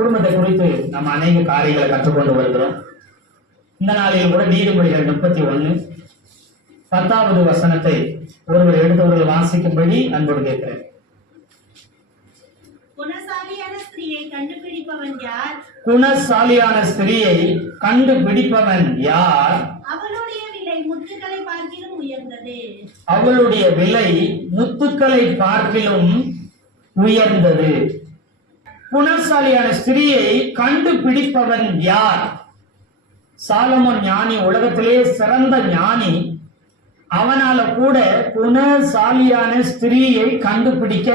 குடும்பத்தை குறித்து நம்ம அநேக காரியங்களை கற்றுக்கொண்டு வருகிறோம். இந்த நாளில் கூட நீதிமொழிகள் முப்பத்தி ஒண்ணு பத்தாவது வசனத்தை ஒருவர் எடுத்தவர்கள் வாசிக்கும்படி அன்போடு கேட்கிறேன். குணசாலியான ஸ்திரீயை கண்டுபிடிப்பவன் யார்? குணசாலியான ஸ்திரீயை கண்டுபிடிப்பவன் யார்? அவளுடைய விலை முத்துக்களை பார்க்கிலும் உயர்ந்தது. அவளுடைய விலை முத்துக்களை பார்க்கிலும் உயர்ந்தது. குணசாலியான ஸ்திரியை கண்டுபிடிப்பவன் யார்? சாலமோன் ஞானி உலகத்திலே சிறந்த ஞானி. அவனால கூட குணசாலியான ஸ்திரீயை கண்டுபிடிக்க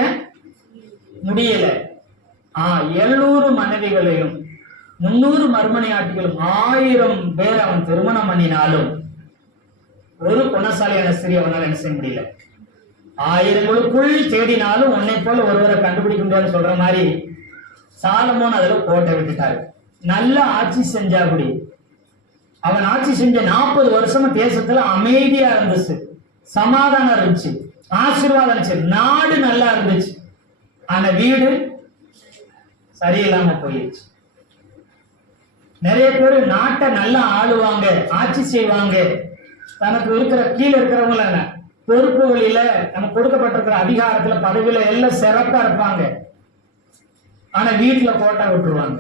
முடியல. ஆ எழுநூறு மனைவிகளையும் முன்னூறு மர்மனையாட்டிகளும் ஆயிரம் பேர் அவன் திருமணம் பண்ணினாலும் ஒரு குணசாலியான ஸ்திரீ அவனால் என்ன செய்ய முடியல. ஆயிரங்களுக்குள் தேடினாலும் உன்னை போல ஒருவரை கண்டுபிடிக்க முடியாதுன்னு சொல்ற மாதிரி சாலமோன் அதுல கோட்டை விட்டுட்டாரு. நல்ல ஆட்சி செஞ்சா அப்படி அவன் ஆட்சி செஞ்ச நாற்பது வருஷமா தேசத்துல அமைதியா இருந்துச்சு. சமாதானம் இருந்துச்சு. ஆசீர்வாதம் இருந்துச்சு. நாடு நல்லா இருந்துச்சு. ஆனா வீடு சரியில்லாம போயிடுச்சு நிறைய பேர் நாட்டை நல்லா ஆளுவாங்க ஆட்சி செய்வாங்க. தனக்கு இருக்கிற கீழே இருக்கிறவங்கள பொறுப்புகளில நம்ம கொடுக்கப்பட்டிருக்கிற அதிகாரத்துல பதவியில எல்லாம் சிறப்பா இருப்பாங்க. ஆனா வீட்டுல கோட்டை விட்டுருவாங்க.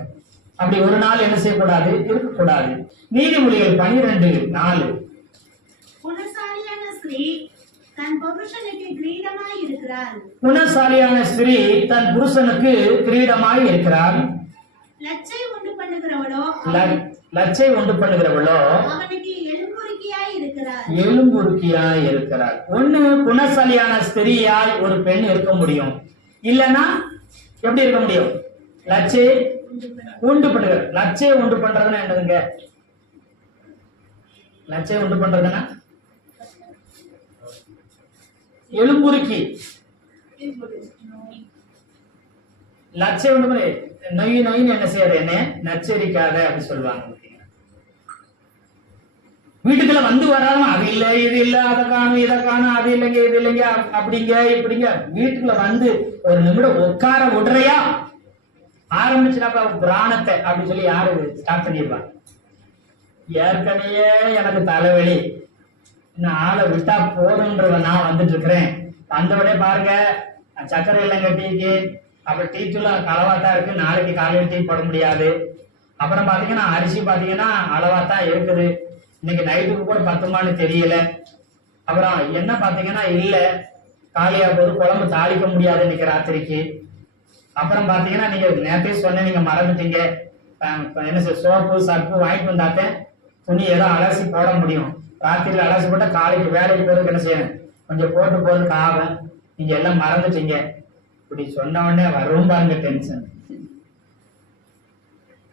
அப்படி ஒரு நாள் என்ன செய்யக்கூடாது? இருக்கக்கூடாது. நீதிமொழிகள் பனிரெண்டு நாலு. குணசாலியான ஸ்திரீ தன் புருஷனுக்கு கிரீடமாய் இருக்கிறாள். குணசாலியான ஸ்திரீ தன் புருஷனுக்கு கிரீடமாய் இருக்கிறார் லச்சை உண்டு பண்ணுகிறவளோ லச்சை உண்டு பண்ணுகிறவளோ அவனுக்கு எலும்புருக்கியாய் இருக்கிறார் ஒண்ணு குணசாலியான ஸ்திரீயாய் ஒரு பெண் இருக்க முடியும். இல்லைன்னா எப்படி இருக்க முடியும்? லட்சே உண்டு பண்ணுகிற லட்சே உண்டு பண்றதுன்னா என்னதுங்க? லட்சே உண்டு பண்றதுன்னா எலும்புருக்கி. லட்சே உண்டு பண்ணி. நொய் நொய்னு என்ன செய்யறது? என்ன? நச்சரிக்காத அப்படின்னு சொல்லுவாங்க. வீட்டுக்குள்ள வந்து வராம அது இல்ல இது இல்ல அதை காணும் இதை காணும் அது இல்லைங்க இது இல்லைங்க அப்படிங்க இப்படிங்க. வீட்டுக்குள்ள வந்து ஒரு நிமிடம் உட்கார விடுறையா? ஆரம்பிச்சுனாப்பா புராணத்தை அப்படின்னு சொல்லி யாரு ஸ்டார்ட் பண்ணிடுவாங்க ஏற்கனவே எனக்கு தலைவலி. இன்னும் ஆளை விட்டா போதுன்றத நான் வந்துட்டு இருக்கிறேன் வந்தவடனே பாருங்க சக்கரை இல்லைங்க டீக்கு அப்புறம் டீ தூள் அளவாத்தான் இருக்கு. நாளைக்கு காலையில் டீ போட முடியாது. அப்புறம் பாத்தீங்கன்னா அரிசி பாத்தீங்கன்னா அளவாத்தான் இருக்குது. இன்னைக்கு நைட்டுக்கு கூட பத்துமான்னு தெரியல. அப்புறம் என்ன பாத்தீங்கன்னா இல்ல காலியா போது குழம்பு தாளிக்க முடியாது இன்னைக்கு ராத்திரிக்கு. அப்புறம் பாத்தீங்கன்னா நீங்க நேரத்தையும் சொன்ன நீங்க மறந்துட்டீங்க. என்ன செய்ய சோப்பு சர்ப்பு வாங்கிட்டு வந்தாத்தே துணி ஏதோ அலசி போட முடியும். ராத்திரியில் அலசி போட்டா காலைக்கு வேலைக்கு போறதுக்கு என்ன செய்யணும்? கொஞ்சம் போட்டு போறதுக்கு ஆகும். நீங்க எல்லாம் மறந்துட்டீங்க. இப்படி சொன்ன உடனே வரும் பாருங்க டென்ஷன்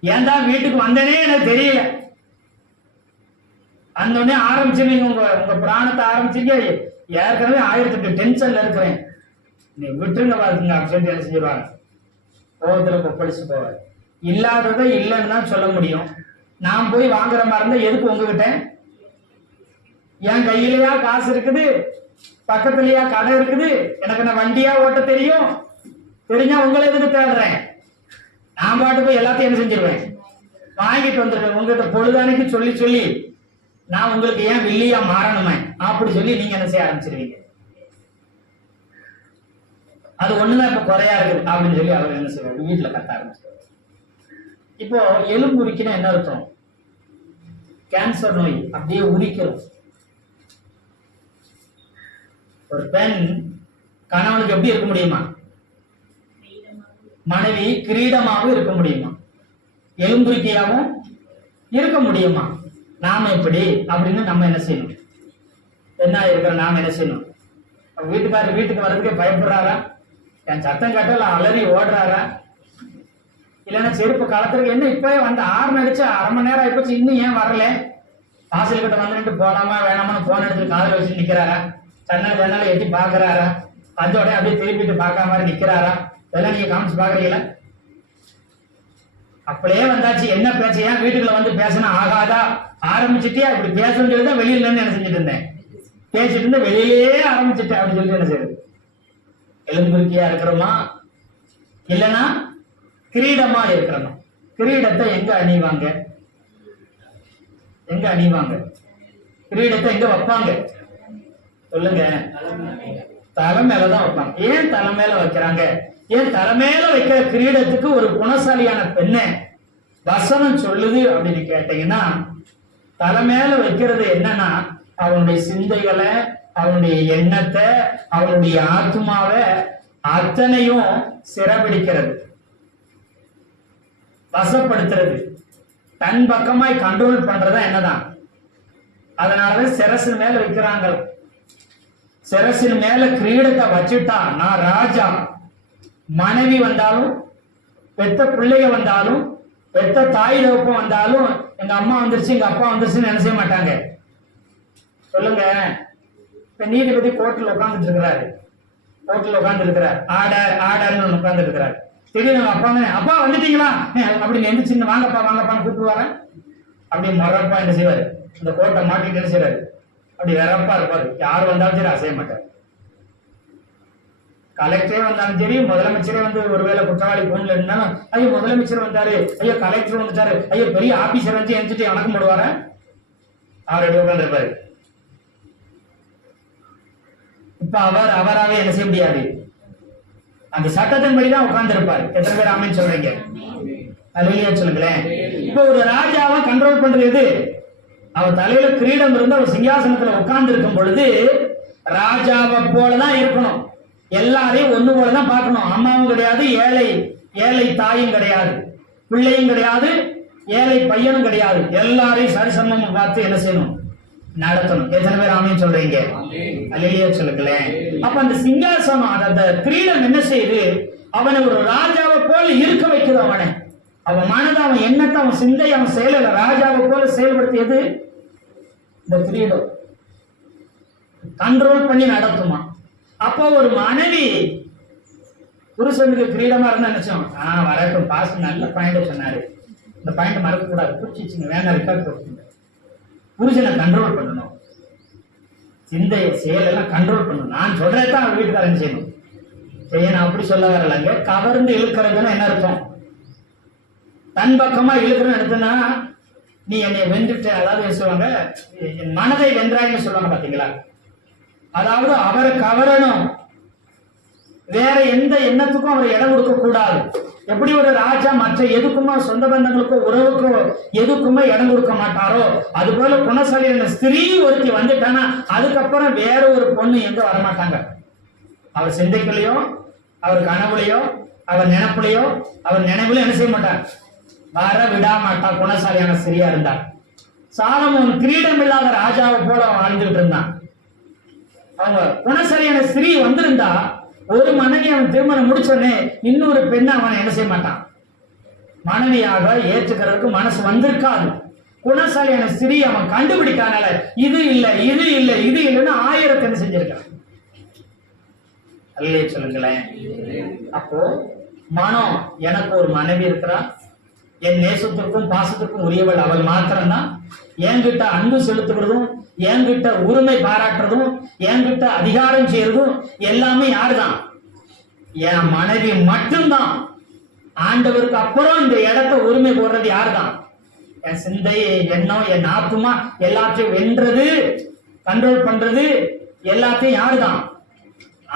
ஏன்டா வீட்டுக்கு வந்தனே எனக்கு தெரியல. அந்த உடனே ஆரம்பிச்சிருவீங்க உங்க உங்க பிராணத்தை ஆரம்பிச்சீங்க ஏற்கனவே ஆயிரத்தி எட்டு டென்ஷன்ல இருக்கிறேன். நீ விட்டுருங்க பாருங்க அப்படின்னு சொல்லிட்டு என்ன செய்வாங்க? கோபத்துல கொப்பளிச்சு போவார். இல்லாததை இல்லைன்னு தான் சொல்ல முடியும். நான் போய் வாங்குற மாதிரி இருந்தா எதுக்கு உங்ககிட்ட? என் கையிலயா காசு இருக்குது பக்கத்துலயா கடை இருக்குது எனக்கு என்ன வண்டியா ஓட்ட தெரியும். தெரிஞ்சா உங்களை எதுக்கு தேடுறேன்? நான் பாட்டு போய் எல்லாத்தையும் என்ன செஞ்சிருவேன்? வாங்கிட்டு வந்துடுவேன் உங்ககிட்ட பொழுதானைக்கு சொல்லி சொல்லி நான் உங்களுக்கு ஏன் வில்லியா மாறணுமே? அப்படி சொல்லி நீங்க என்ன செய்ய ஆரம்பிச்சிருவீங்க? அது ஒண்ணுதான் இப்ப குறையா இருக்குது அப்படின்னு சொல்லி அவர் என்ன செய்வார் வீட்டுல கத்த ஆரம்பிச்சிருவார் இப்போ எலும்பு உரிக்கினா என்ன அர்த்தம்? கேன்சர் நோய். அப்படியே உரிக்கிறோம். ஒரு பெண் கணவனுக்கு எப்படி இருக்க முடியுமா? மனைவி கிரீடமாகவும் இருக்க முடியுமா? எலும்புரிக்கையாகவும் இருக்க முடியுமா? நாம எப்படி? அப்படின்னு நம்ம என்ன செய்யணும்? என்ன இருக்கிற நாம என்ன செய்யணும்? வீட்டுக்காரர் வீட்டுக்கு வர்றதுக்கே பயப்படுறாரா? என் சத்தம் கட்டல அலறி ஓடுறாரா? இல்லைன்னா செருப்பு கலத்துறதுக்கு என்ன இப்பவே வந்து ஆறு அடிச்சு அரை மணி நேரம் ஆயிப்போச்சு இன்னும் ஏன் வரல? வாசல் கிட்ட வந்துட்டு போலாமா வேணாமான்னு போன் எடுத்து காதல் வச்சு நிக்கிறாரா? சன்னல் ஜன்னல எட்டி பாக்குறாரா அதோட அப்படியே திருப்பிட்டு பார்க்காம மாதிரி நிக்கிறாரா? இதெல்லாம் நீங்க காமிச்சு பாக்குறீங்களா அப்படியே வந்தாச்சு என்ன பேச்சு? ஏன் வீட்டுக்குள்ள வந்து பேசினா ஆகாதா? ஆரம்பிச்சுட்டியா? இப்படி பேசணும்னு சொல்லி தான் வெளியில இருந்து என்ன செஞ்சுட்டு இருந்தேன். பேசிட்டு இருந்தேன் வெளியிலேயே ஆரம்பிச்சுட்டேன் அப்படின்னு சொல்லிட்டு என்ன செய்யுது எலும்புருக்கியா இருக்கிறோமா? இல்லைன்னா கிரீடமா இருக்கணும் கிரீடத்தை எங்க அணிவாங்க? எங்க அணிவாங்க? கிரீடத்தை எங்க வைப்பாங்க? சொல்லுங்க. தலை மேலதான் வைப்பாங்க. ஏன் தலை மேல வைக்கிறாங்க? ஏன் தலை மேல வைக்கிற கிரீடத்துக்கு ஒரு குணசாலியான பெண்ணை வசனம் சொல்லுது அப்படின்னு கேட்டீங்கன்னா தலை மேல வைக்கிறது என்னன்னா அவனுடைய சிந்தைகளை அவனுடைய எண்ணத்தை அவனுடைய ஆத்மாவை அத்தனையும் சிறபிடிக்கிறது. வசப்படுத்துறது. தன் பக்கமாய் கண்ட்ரோல் பண்றதா என்னதான்? அதனால சிரசு மேல வைக்கிறாங்க. சிரசின் மேல கிரீடத்தை வச்சுட்டா நான் ராஜா. மனைவி வந்தாலும் பெத்த பிள்ளைய வந்தாலும் பெத்த தாய் தகப்பம் வந்தாலும் எங்க அம்மா வந்துருச்சு எங்க அப்பா வந்துருச்சுன்னு நினைச்சே மாட்டாங்க. சொல்லுங்க. இப்ப நீதிபதி கோர்ட்ல உட்கார்ந்துட்டு இருக்கிறாரு கோர்ட்ல உட்கார்ந்து இருக்கிறார் ஆடர் ஆடர்னு உட்கார்ந்து இருக்கிறார் திடீர்னு அப்பா அப்பா வந்துட்டீங்களா? அப்படின்னு எந்திரிச்சு வாங்கப்பா வாங்கப்பான்னு கூப்பிட்டு வரேன் அப்படி மறப்பா என்ன செய்வாரு? இந்த கோட்டை மாட்டிட்டு என்ன செய்வாரு? அப்படி வெறப்பா இருப்பாரு. யார் வந்தாலும் சரி அசைய மாட்டார். கலெக்டரே வந்தாலும் சரி முதலமைச்சரே வந்து ஒருவேளை குற்றவாளி போன்ல இருந்தாலும் ஐயோ முதலமைச்சர் வந்தாரு. ஐயோ கலெக்டர் வந்துட்டாரு. ஐயோ பெரிய ஆபீசர் வந்து எந்திரிச்சு வணக்கம் போடுவார அவர் எப்படி இப்ப அவர் அவராக என்ன செய்ய முடியாது? அந்த சட்டத்தின்படி தான் உட்கார்ந்திருப்பார். எத்தனை பேர் ஆமென் சொல்றீங்க? அதுலயே சொல்லுங்களேன். இப்ப ஒரு ராஜாவை கண்ட்ரோல் பண்றது அவர் தலையில கிரீடம் இருந்து அவர் சிங்காசனத்துல உட்கார்ந்து இருக்கும் பொழுது ராஜாவை போலதான் இருக்கணும். எல்லாரையும் ஒண்ணு போலதான் பார்க்கணும். அம்மாவும் கிடையாது ஏழை ஏழை தாயும் கிடையாது. பிள்ளையும் கிடையாது ஏழை பையனும் கிடையாது. எல்லாரையும் சரிசமமா பார்த்து என்ன செய்யணும்? நடத்தணும். எத்தனை பேர் ஆமையும் சொல்றீங்க? அல்லையா சொல்லுங்களேன். அப்ப அந்த சிங்காசனம் அந்த- கிரீடம் என்ன செய்யுது? அவனை ஒரு ராஜாவை போல இருக்க வைக்குது அவனை. அவன் மனதை அவன் எண்ணத்தை அவன் சிந்தை அவன் செயலில் ராஜாவை போல செயல்படுத்தியது இந்த கிரீடம். கண்ட்ரோல் பண்ணி நடத்துமா? அப்போ ஒரு மனைவி புருஷனுக்கு கிரீடமா இருந்தா நினைச்சோம் ஆ வரட்டும். பாஸ் நல்ல பாயிண்ட் சொன்னாரு. இந்த பாயிண்ட் மறக்க கூடாது குறிச்சிச்சுங்க வேணா ரெக்கார்ட் போட்டுங்க புருஷனை கண்ட்ரோல் பண்ணணும். சிந்தைய செயலெல்லாம் கண்ட்ரோல் பண்ணணும். நான் சொல்றதான் அவர் வீட்டுக்காரன் செய்யணும். செய்யணும் அப்படி சொல்ல வரலங்க. கவர்ந்து இழுக்கிறதுன்னு என்ன அர்த்தம்? தன் பக்கமா இழுக்கிறன்னு எடுத்தனா நீ என்னை வென்றுட்ட அதாவது சொல்லுவாங்க? என் மனதை வென்றாயின்னு சொல்லுவாங்க பாத்தீங்களா? அதாவது அவரை கவரணும். வேற எந்த எண்ணத்துக்கும் அவர் இடம் கொடுக்க கூடாது. எப்படி ஒரு ராஜா மற்ற எதுக்குமோ சொந்த பந்தங்களுக்கோ உறவுக்கோ எதுக்குமே இடம் கொடுக்க மாட்டாரோ அது போல குணசாலியான ஸ்திரீ ஒருத்தி வந்துட்டானா அதுக்கப்புறம் வேற ஒரு பொண்ணு எங்க வரமாட்டாங்க? அவர் சிந்தைக்குள்ளேயோ அவர் கனவுலையோ அவர் நினைப்புலையோ அவர் நினைவுல என்ன செய்ய மாட்டார்? வர விட குணசாலியான ஸ்திரியா இருந்தார் சாலமோன் கிரீடம் இல்லாத ராஜாவை போல வாழ்ந்துகிட்டு இருந்தான். அவங்க குணசாலியான ஸ்திரீ வந்திருந்தா ஒரு மனைவி அவன் திருமணம் முடிச்சோடனே இன்னொரு பெண்ணை அவன் என்ன செய்ய மாட்டான்? மனைவியாக ஏற்றுக்கிறதுக்கு மனசு வந்திருக்காது. குணசாலியான ஸ்திரீ அவன் கண்டுபிடிக்காதனால இது இல்லை இது இல்லை இது இல்லைன்னு ஆயிரத்தி என்ன செஞ்சிருக்கான் அல்லே சொல்லுங்களேன். அப்போ மனம் எனக்கு ஒரு மனைவி இருக்கிறா? என் நேசத்திற்கும் பாசத்திற்கும் உரியவள் அவள் மாத்திரம்தான்? என்கிட்ட அன்பு செலுத்துகிறதும் என்கிட்ட உரிமை பாராட்டுறதும் என்கிட்ட அதிகாரம் செய்யறதும் எல்லாமே யாருதான்? என் மனைவி மட்டும்தான். ஆண்டவருக்கு அப்புறம் இந்த இடத்த உரிமை போடுறது யாருதான்? என் சிந்தை எண்ணம் என் ஆத்துமா எல்லாத்தையும் வென்றது கண்ட்ரோல் பண்றது எல்லாத்தையும் யாருதான்?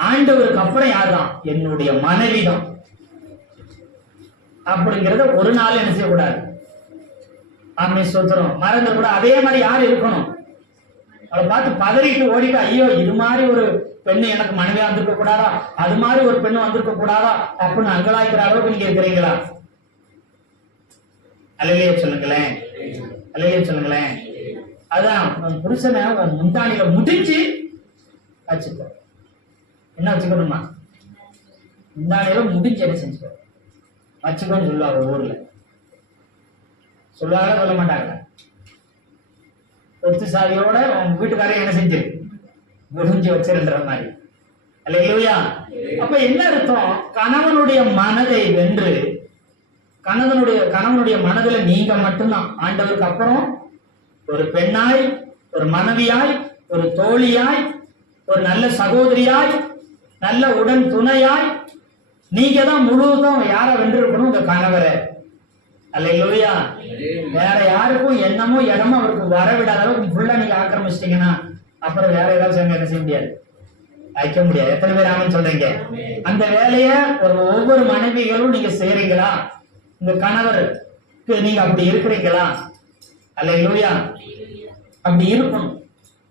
ஆண்டவருக்கு அப்புறம் யாருதான்? என்னுடைய மனைவி தான் அப்படிங்கறத ஒரு நாள் என்ன செய்யக்கூடாது? ஆமே சோத்திரம். மறந்து கூட அதே மாதிரி யார் இருக்கணும்? அவளை பார்த்து பதறிட்டு ஓடிட்டு ஐயோ இது மாதிரி ஒரு பெண்ணு எனக்கு மனைவியா வந்திருக்க கூடாதா? அது மாதிரி ஒரு பெண்ணு வந்திருக்க கூடாதா? அப்படின்னு அங்கலாய்க்கிற அளவுக்கு நீங்க இருக்கிறீங்களா? அலையிலேயே சொல்லுங்களேன். அலையிலேயே சொல்லுங்களேன். அதான் புருஷனை உன் முந்தானில முடிஞ்சு வச்சுக்கோ. என்ன வச்சுக்கணுமா முந்தானில முடிஞ்சு என்ன செஞ்சுக்கோ? வச்சுக்கோன்னு சொல்லுவாங்க ஊர்ல. சொல்லுவாங்களா சொல்ல மாட்டாங்க சொத்து சாவியோட உங்க வீட்டுக்காரே என்ன செஞ்சு? முடிஞ்சு வச்சிருன்ற மாதிரி. அல்லையா அப்ப என்ன அர்த்தம்? கணவனுடைய மனதை வென்று கணவனுடைய கணவனுடைய மனதுல நீங்க மட்டும்தான். ஆண்டவருக்கு அப்புறம் ஒரு பெண்ணாய் ஒரு மனைவியாய் ஒரு தோழியாய் ஒரு நல்ல சகோதரியாய் நல்ல உடன் துணையாய் நீங்க தான் முழுவதும் யாரை வென்றிருக்கணும்? உங்க கணவரை. அல்லையா வேற யாருக்கும் என்னமோ இடமோ அவருக்கு வர விடாத அளவுக்கு ஃபுல்லா நீங்க ஆக்கிரமிச்சிட்டீங்கன்னா அப்புறம் வேற ஏதாவது சேர்ந்து என்ன செய்ய முடியாது? வைக்க முடியாது. எத்தனை பேர் ஆமென் சொல்றீங்க? அந்த வேலைய ஒரு ஒவ்வொரு மனைவிகளும் நீங்க செய்யறீங்களா உங்க கணவர் நீங்க அப்படி இருக்கிறீங்களா? அல்லையா அப்படி இருக்கணும்.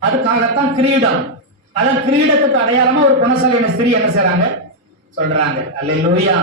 அதுக்காகத்தான் கிரீடம். அதான் கிரீடத்துக்கு அடையாளமா ஒரு குணசாலின ஸ்திரீ என்ன செய்யறாங்க சொல்றாங்க. அல்லையா